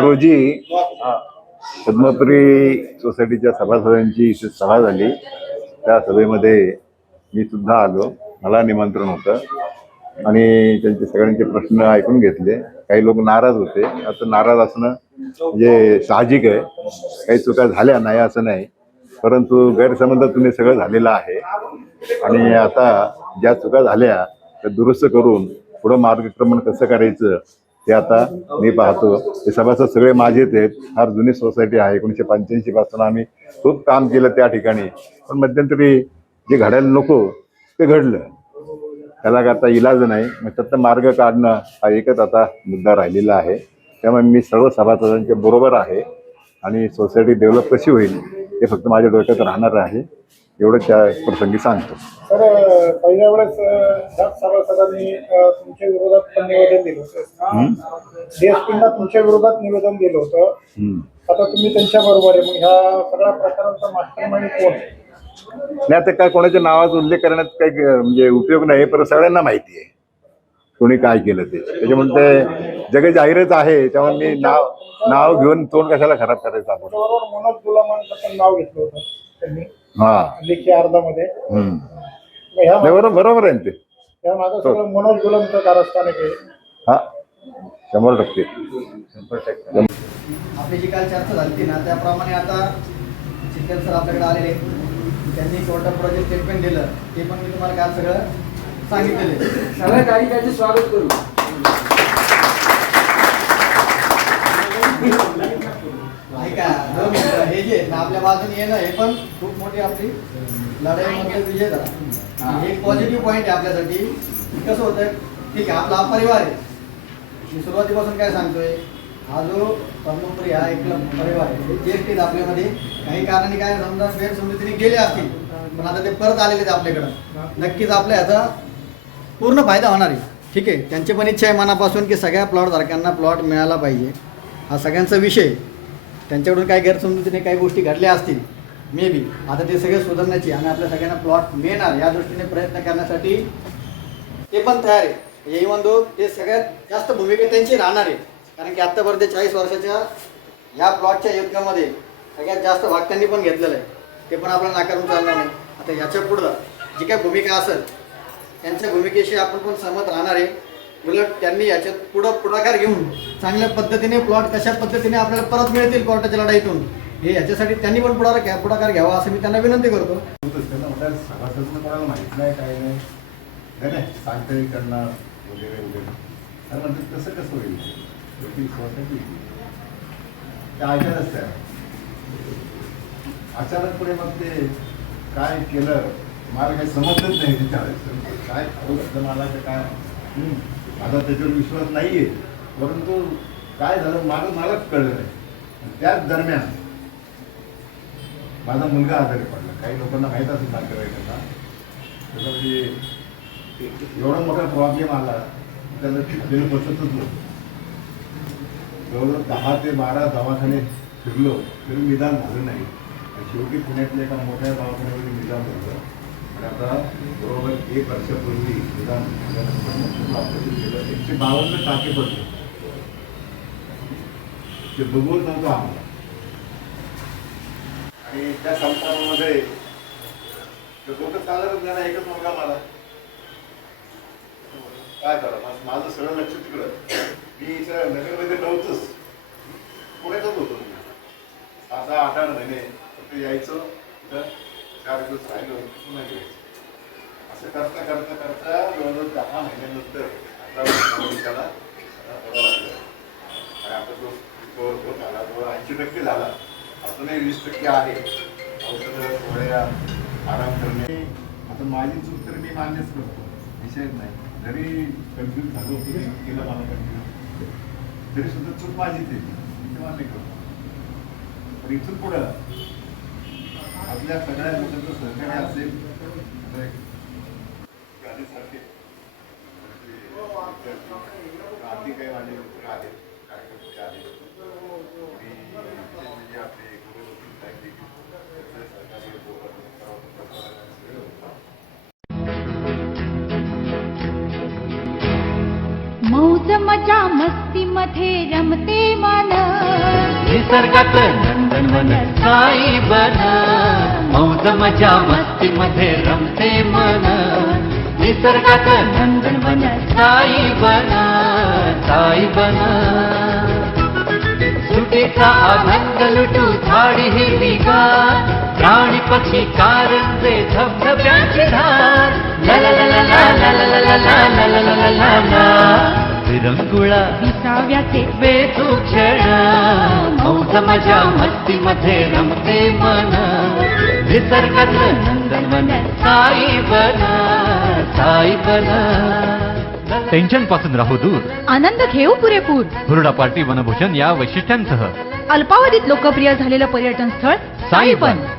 रोजी पद्मपुरी सोसायटीच्या सभासदांची सभा झाली. त्या सभेमध्ये मी सुद्धा आलो. मला निमंत्रण होतं. आणि त्यांचे सगळ्यांचे प्रश्न ऐकून घेतले. काही लोक नाराज होते. आता नाराज असणं म्हणजे साहजिक आहे. काही चुका झाल्या नाही असं नाही. परंतु गैरसमजातून तुम्ही सगळं झालेलं आहे. आणि आता ज्या चुका झाल्या त्या दुरुस्त करून पुढं मार्गक्रमण कसं करायचं ते आता मी पाहतो. ते सभासद सगळे माझेच आहेत. फार जुनी सोसायटी आहे. एकोणीशे पंच्याऐंशी पासून आम्ही खूप काम केलं त्या ठिकाणी. पण मध्यंतरी जे घडायला नको ते घडलं. त्याला काय आता इलाज नाही. मग त्यात मार्ग काढणं हा एकच आता मुद्दा राहिलेला आहे. त्यामुळे मी सर्व सभासदांच्या बरोबर आहे. आणि सोसायटी डेव्हलप कशी होईल हे फक्त माझ्या डोक्यात राहणार आहे. एवढं त्या प्रसंगी सांगतो. अ, पहिल्या वेळेस अ, तुमच्या विरोधात निवेदन दिलं होतं. डीएसपींना तुमच्या विरोधात निवेदन दिलं होतं. आता तुम्ही त्यांच्या बरोबर आहे. मग ह्या सगळ्या प्रकारांचा मास्टर माइंड कोण? नाही आता काय कोणाच्या नावाचा उल्लेख करण्यात काही म्हणजे उपयोग नाही पण सगळ्यांना माहिती आहे. कोणी काय केलं ते. त्याच्यामुळे ते जग जाहीरच आहे. त्यामुळे मी नाव नाव घेऊन तोंड कशाला खराब करायचं आपण? मनोज गुलामांचं पण नाव घेतलं होतं त्यांनी. हा. लेखी अर्धामध्ये हम्म. मग ह्या नाही, बरोबर बरोबर आहे ना ते. ह्या मागं सगळं मनोज गुलामचं कारस्थान आहे काही. हा. शंभर टक्के. आपली जी काल चर्चा झाली होती ना त्याप्रमाणे आता चिकन सर आपल्याकडे आलेले आहेत. त्यांनी कोर्टात प्रोजेक्ट स्टेटमेंट दिलं. ते पण मी तुम्हाला काल सगळं सांगितलेलं आहे. सगळ्या तारीखाचे स्वागत करू ऐका दोन मिनिटं. हे जे ना आपल्या बाजूने येणं हे पण खूप मोठी आपली लढाई विजय झाला. हे. एक पॉझिटिव्ह पॉईंट आहे आपल्यासाठी. कसं होतं ठीक आहे आपला हा परिवार आहे. मी सुरुवातीपासून काय सांगतोय हा जो पद्मपुरी हा एक परिवार आहे. ज्येष्ठ आपल्यामध्ये. काही कारणाने काय समजा गैरसमजुतीने गेले असतील पण आता ते परत आलेले आहेत आपल्याकडं. नक्कीच आपल्या ह्याचा पूर्ण फायदा होणार आहे. ठीक आहे त्यांची पण इच्छा आहे मनापासून की सगळ्या प्लॉट धारकांना प्लॉट मिळाला पाहिजे. हा सगळ्यांचा विषय. त्यांच्याकडून काही गैरसमजुतीने काही गोष्टी घडल्या असतील मे बी आता ते सगळे सुधारण्याची आणि आपल्या सगळ्यांना प्लॉट मिळणार या दृष्टीने प्रयत्न करण्यासाठी ते पण तयार आहे. हे दो ते सगळ्यात जास्त भूमिका त्यांची राहणार आहे. कारण की आत्तापर्यंत चाळीस वर्षाच्या या प्लॉटच्या युद्धामध्ये सगळ्यात जास्त भाग त्यांनी पण घेतलेलं आहे. ते पण आपल्याला नाकारून चालणार नाही. आता याच्या पुढं जी काय भूमिका असेल त्यांच्या भूमिकेशी आपण पण सहमत राहणार आहे. उलट त्यांनी याच्यात पुढं पुढाकार घेऊन चांगल्या पद्धतीने प्लॉट कशा पद्धतीने आपल्याला परत मिळतील कोर्टाच्या लढाईतून हे याच्यासाठी त्यांनी पण पुढाकार घ्या पुढाकार घ्यावा असं मी त्यांना विनंती करतो. त्यांना कोणाला माहीत नाही काय नाही नाही सांगता करणार वगैरे वगैरे अरे तसं कसं होईल शेवटी स्वतःची ते अचानक पुढे मग ते काय केलं मला काही समजलंच नाही त्याच्या काय मला ते काय माझा त्याच्यावर विश्वास नाहीये. परंतु काय झालं मला मलाच कळलं नाही. त्याच दरम्यान माझा मुलगा आजारी पडला. काही लोकांना माहीत असेल नातेवाईकांना त्याचा. म्हणजे एवढा मोठा प्रॉब्लेम आला त्याला ट्रीटमेंट बसतच नव्हतं. जवळजवळ दहा ते बारा दवाखाने फिरलो तरी निदान झालं नाही. शेवटी पुण्यातल्या एका मोठ्या दवाखान्यात निदान झालं आणि आता बरोबर एक वर्षापूर्वी विधान एकशे बावन्न टाके पडले. ते बघून नव्हतं आम्हाला. आणि त्या संस्थानामध्ये डोकं चालत नाही एकच मुलगा मला. काय करा माझं सगळं लक्ष तिकडं. मी इथं नगरमध्ये नव्हतंच. पुण्यातच होतो मी. आता आठ आठ महिने फक्त यायचं तर चार दिवस राहिलो पुन्हा यायचं. असं करता करता करता जवळजवळ दहा महिन्यानंतर आता आणि आता तो होत आला ऐंशी टक्के झाला अजूनही वीस टक्के आहे. औषधं गोळ्या आराम करणे. आता माझी चूक तर मी मान्यच करतो. विषयच नाही. जरी कन्फ्युज झालो की केलं मला कन्फ्युज तरी सुद्धा चूक माझी ते. मान्य करतो. पण इथून पुढं आपल्या सगळ्या लोकांचं सहकार्य असेल मित्र आहेत कार्यकर्ते आहेत. म्हणजे आपले साहेब देखील होतं मौज मजा मस्ती मध्ये रमते मन. निसर्गात नंदनवन साई बन. मौज मजा मस्ती मध्ये रमते मन. निसर्गात नंदनवन साई बन साई बन सुटीचा आनंद लुटू झाडी हिरवीगार प्राणी पक्षी कारंजे धबधब्याची धार ला ला ला ला ला ला ला ला ला ला ला ला ला ला ला विरंगुळा विसाव्याचे वेचू क्षण मौज मजा मस्ती मध्ये रमते मन नंदनवन साई बन साई बन. टेन्शनपासून राहू दूर. आनंद घेऊ पुरेपूर. हुरडा पार्टी वनभूषण या वैशिष्ट्यांसह. अल्पावधीत लोकप्रिय झालेलं पर्यटन स्थळ साईपन.